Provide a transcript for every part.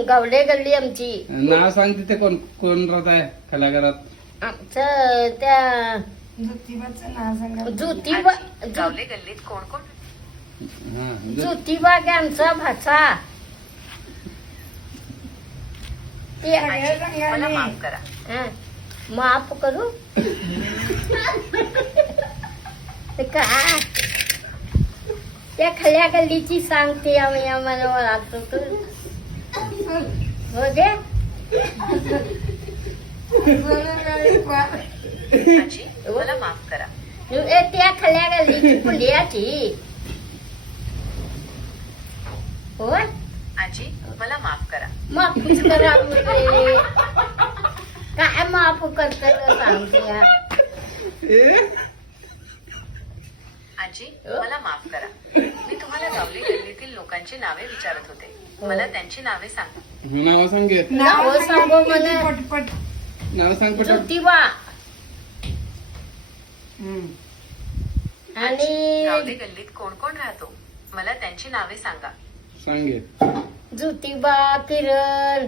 हम्म गावडे गल्ली आमची. नाव सांग तिथे कोण कोण राहत आहे खल्या घरात आमचं त्या ज्योतिबाचं नाव सांगा ज्योतिबा गावले गल्लीत कोण कोण? हा, म्हणजे ज्योतिबा आमचा भाचा. ते मला सांगा माफ करा. हा, माफ करू? ते काय त्या खल्या गल्लीची सांगते आम्ही आम्हाला ओळखतो तू हो आजी मला माफ़ करा ए, त्या खल्या गल्लीची पुलियाची होय आजी मला माफ़ करा माफच करा म्हणजे काय माफ़ करत सांगते या. आजी मला माफ़ करा मी तुम्हाला गावले गल्लीतील लोकांची नावे विचारत होते मला त्यांची नावे सांगा नाव सांग. नाव सांगू मला. पटपट नाव सांग ज्योतिबा हम्म. आणि गल्लीत कोण कोण राहतो मला त्यांची नावे सांगा. ज्योतिबा किरण.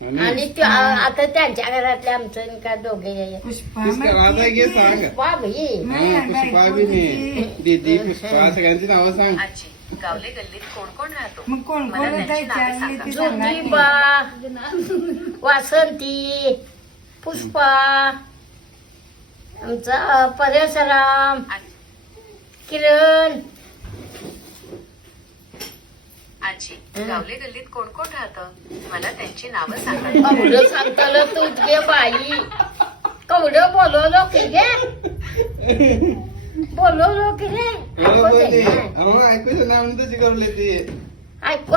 आणि आणि ते- आ- आता त्यांच्या घरातले आमचं का दोघे पुष्पा तीच का राहत आहे घे सांग. बाबी नाही, हा, पुष्पा बी नाही. दीदी पुष्पा सगळ्यांची नावं सांग. आजी गावले गल्लीत कोण कोण राहतो? मग कोण मला त्यांची नावे सांगा. वासंती पुष्पा आमचा परेशराम आजी- किरण. आजी गावले गल्लीत कोण कोण राहतं? मला त्यांची नावं सांगा. कवडं सांगताल घे बाई. कवडं बोलवलो की गे बोलवलो की रे? ऐकू दे. ना. ऐकूचं शिकवले ते ऐकू